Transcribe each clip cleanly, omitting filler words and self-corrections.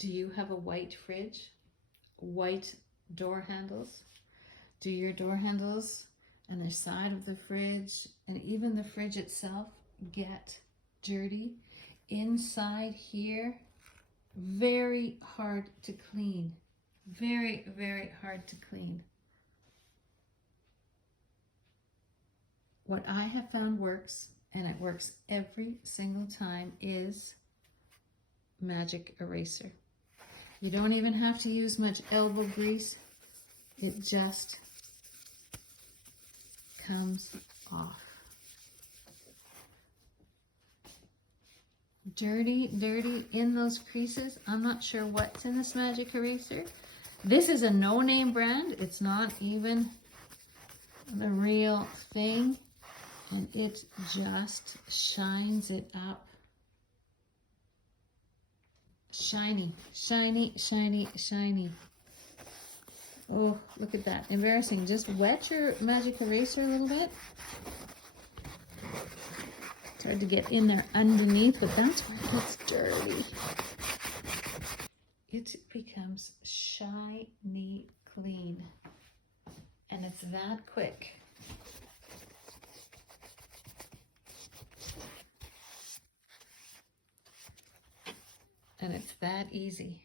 Do you have a white fridge? White door handles? Do your door handles and the side of the fridge and even the fridge itself get dirty? Inside here, very hard to clean. Very, very hard to clean. What I have found works, and it works every single time, is Magic Eraser. You don't even have to use much elbow grease. It just comes off. Dirty, dirty in those creases. I'm not sure what's in this Magic Eraser. This is a no-name brand. It's not even the real thing. And it just shines it up. Shiny, shiny, shiny, shiny. Oh, look at that. Embarrassing. Just wet your Magic Eraser a little bit. It's hard to get in there underneath, but that's where it gets dirty. It becomes shiny clean. And it's that quick. And it's that easy.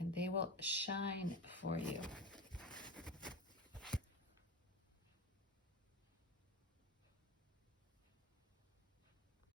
And they will shine for you.